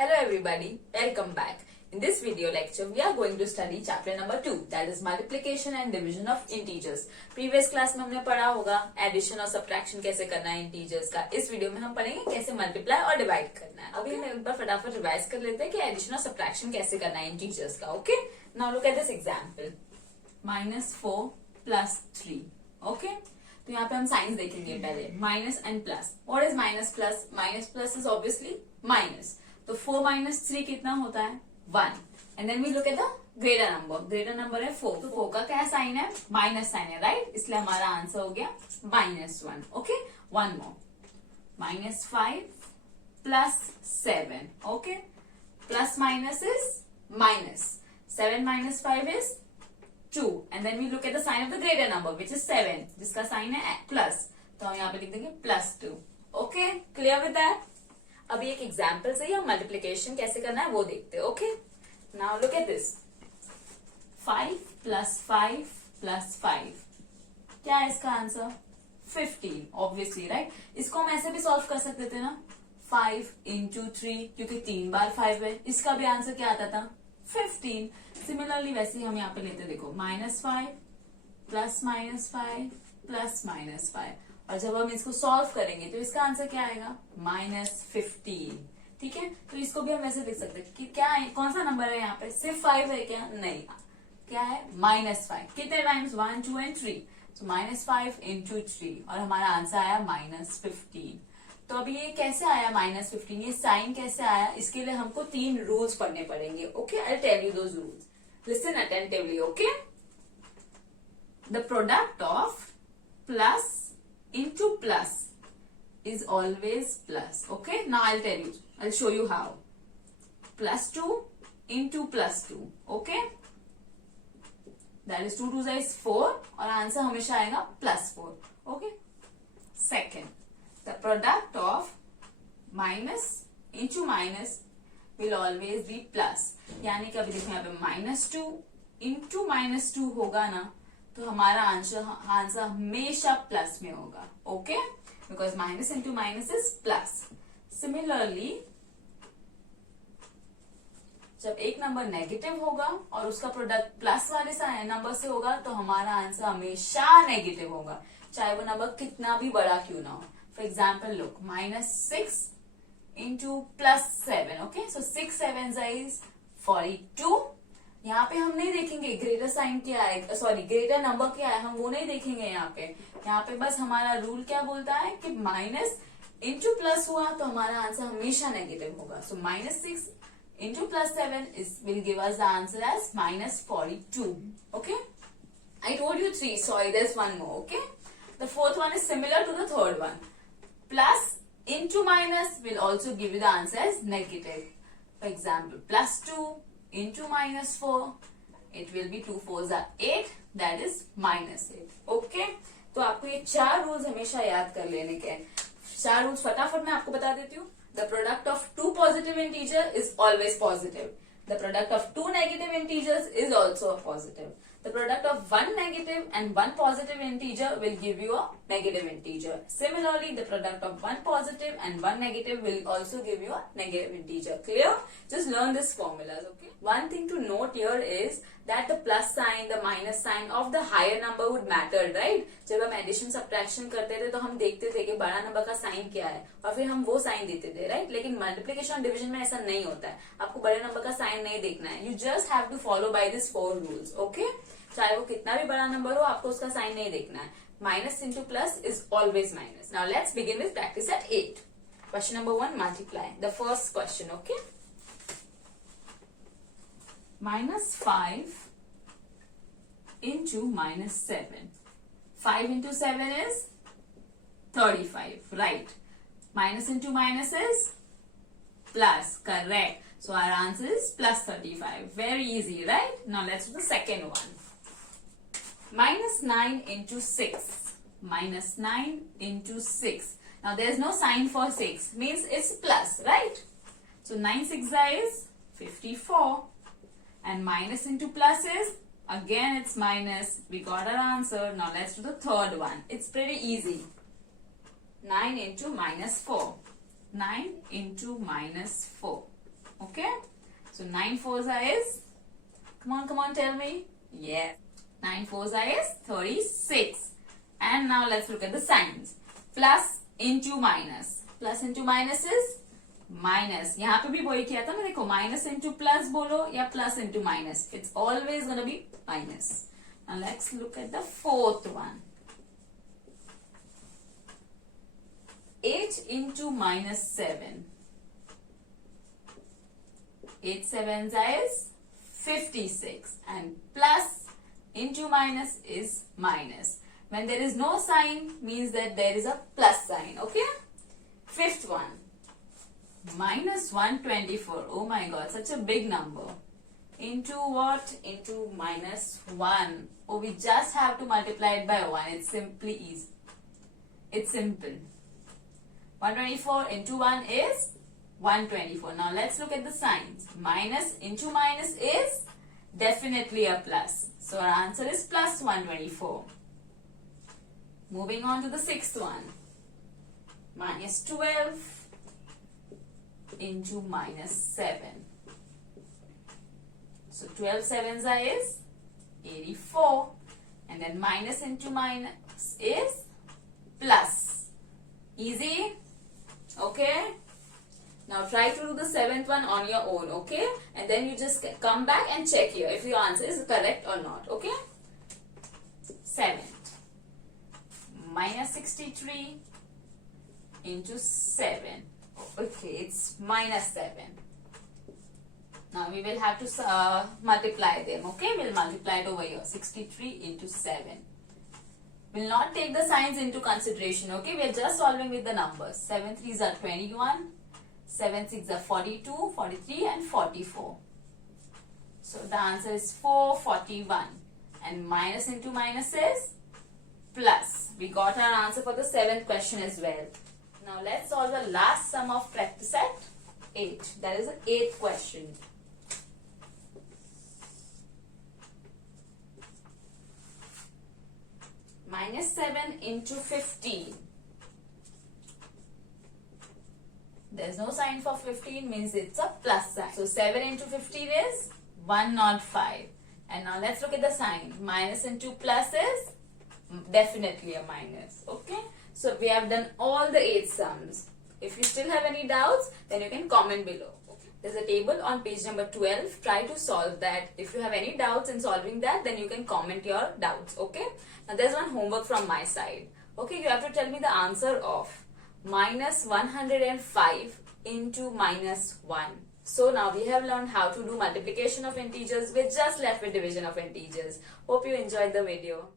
Hello everybody, welcome back. In this video lecture, we are going to study chapter number 2, that is multiplication and division of integers. Previous class में हमने पढ़ा होगा addition और subtraction कैसे करना है integers का. इस वीडियो में हम पढ़ेंगे कैसे multiply और divide करना है. अभी हम एक बार फटाफट रिवाइज कर लेते हैं कि addition और subtraction कैसे करना है integers का. Okay? Now look at this example. -4 plus 3. Okay? तो यहाँ पे हम साइंस देखेंगे पहले. Minus and plus. What is minus plus? Minus plus is obviously minus. तो 4 minus 3 कितना होता है? 1. And then we look at the greater number. Greater number है 4. तो 4 का क्या साइन है? माइनस साइन है, राइट? इसलिए हमारा आंसर हो गया -1. Okay, one more. -5 plus 7. Okay, plus minus is minus. 7 minus 5 is 2. And then we look at the sign of the greater number, which is 7, जिसका साइन है प्लस. तो हम यहाँ पे लिख देंगे +2. Okay, clear with that? अभी एक एग्जाम्पल से ही हम मल्टीप्लीकेशन कैसे करना है वो देखते हैं. Okay, now look at this. 5 plus 5 plus 5. क्या है इसका आंसर? 15. Obviously, right? इसको हम ऐसे भी सॉल्व कर सकते थे ना, 5 into 3, क्योंकि 3 बार 5 है. इसका भी आंसर क्या आता था? 15. सिमिलरली वैसे ही हम यहाँ पे लेते, देखो, -5 plus -5 plus -5. और जब हम इसको सॉल्व करेंगे तो इसका आंसर क्या आएगा? -15. ठीक है, तो इसको भी हम ऐसे लिख सकते हैं कि क्या है, कौन सा नंबर है यहाँ पे? सिर्फ 5 है क्या? नहीं, क्या है? -5. कितने टाइम्स? 1, 2 and 3. तो -5 into 3 और हमारा आंसर आया -15. तो अभी ये कैसे आया -15? ये साइन कैसे आया? इसके लिए हमको 3 रूल्स पढ़ने पड़ेंगे. Okay, I tell you those rules. Listen attentively. Okay, the product of plus into plus is always plus. Okay, now I'll tell you, I'll show you how. +2 into +2. Okay, that is 2 2 is 4 और answer हमेशा आएगा +4. Okay, second, the product of minus into minus will always be plus. यानी कि अभी देखो यहाँ पे -2 into -2 होगा ना, तो हमारा आंसर हमेशा प्लस में होगा. Okay, because minus into minus is plus. Similarly जब एक नंबर नेगेटिव होगा और उसका प्रोडक्ट प्लस वाले नंबर से होगा तो हमारा आंसर हमेशा नेगेटिव होगा, चाहे वो नंबर कितना भी बड़ा क्यों ना हो. For example look, -6 into +7. Okay, so 6 7 is 42. यहाँ पे हम नहीं देखेंगे ग्रेटर साइन क्या है, सॉरी ग्रेटर नंबर क्या है, हम वो नहीं देखेंगे यहाँ पे. यहाँ पे बस हमारा रूल क्या बोलता है कि माइनस इंटू प्लस हुआ तो हमारा आंसर हमेशा नेगेटिव होगा. सो -6 into +7 will give us the answer as -42. Okay, I told you 3. Sorry, there's one more. Okay, the fourth one is similar to the third one. Plus into minus will also give you the answer as negative. For example, +2 into -4, it will be 2 4s are 8, that is -8. Okay, तो आपको ये 4 rules हमेशा याद कर लेने के हैं. 4 rules फटाफट मैं आपको बता देती हूँ. The product of 2 positive integer is always positive. The product of 2 negative integers is also a positive. The product of 1 negative and 1 positive integer will give you a negative integer. Similarly, the product of 1 positive and 1 negative will also give you a negative integer. Clear? Just learn these formulas, okay? One thing to note here is that the plus sign, the minus sign of the higher number would matter, right? जब हम addition subtraction करते थे तो हम देखते थे कि बड़ा नंबर का साइन क्या है और फिर हम वो साइन देते थे, right? लेकिन multiplication और division में ऐसा नहीं होता है. आपको बड़े नंबर का साइन नहीं देखना है. You just have to follow by these 4 rules, okay? चाहे वो कितना भी बड़ा नंबर हो, आपको उसका साइन नहीं देखना है. Minus into plus is always minus. Now let's begin with practice at 8. Question number 1, multiply. The first question, okay? -5 into -7. 5 into 7 is 35, right? Minus into minus is plus, correct. So our answer is +35. Very easy, right? Now let's do the second one. -9 into 6. -9 into 6. Now there's no sign for 6. Means it's plus, right? So 9 6 is 54. And minus into plus is, again it's minus. We got our answer. Now let's do the third one. It's pretty easy. 9 into -4. 9 into -4. Okay, so 9 fours is, come on, tell me. Yes, 9 fours is 36. And now let's look at the signs. Plus into minus. Plus into minus is minus. यहाँ पे भी वही किया था मैं, देखो minus into plus बोलो या plus into minus. It's always gonna be minus. Now let's look at the fourth one. 8 into minus 7. 8 sevens is 56. And plus into minus is minus. When there is no sign, means that there is a plus sign. Okay? Fifth one. Minus 124. Oh my god, such a big number. Into what? Into minus 1. Oh, we just have to multiply it by 1. It's simply easy. It's simple. 124 into 1 is 124. Now let's look at the signs. Minus into minus is definitely a plus. So our answer is plus 124. Moving on to the sixth one. Minus 12 into minus 7. So 12 sevens is 84. And then minus into minus is plus. Easy? Okay? Now try to do the seventh one on your own, okay? And then you just come back and check here if your answer is correct or not, okay? Seventh. Minus 63 into 7. Okay, it's minus 7. Now we will have to multiply them, okay? We'll multiply it over here. 63 into 7. We'll not take the signs into consideration, okay? We're just solving with the numbers. 7 3s are 21. 7 6 are 42, 43 and 44. So the answer is 441. And minus into minus is plus. We got our answer for the seventh question as well. Now let's solve the last sum of practice set 8. That is the 8th question. Minus 7 into 15. There's no sign for 15, means it's a plus sign. So 7 into 15 is 105. And now let's look at the sign. Minus into plus is definitely a minus. Okay. So we have done all the 8 sums. If you still have any doubts, then you can comment below. Okay. There's a table on page number 12. Try to solve that. If you have any doubts in solving that, then you can comment your doubts. Okay. Now there's one homework from my side. Okay. You have to tell me the answer of minus 105 into minus 1. So now we have learned how to do multiplication of integers. We're just left with division of integers. Hope you enjoyed the video.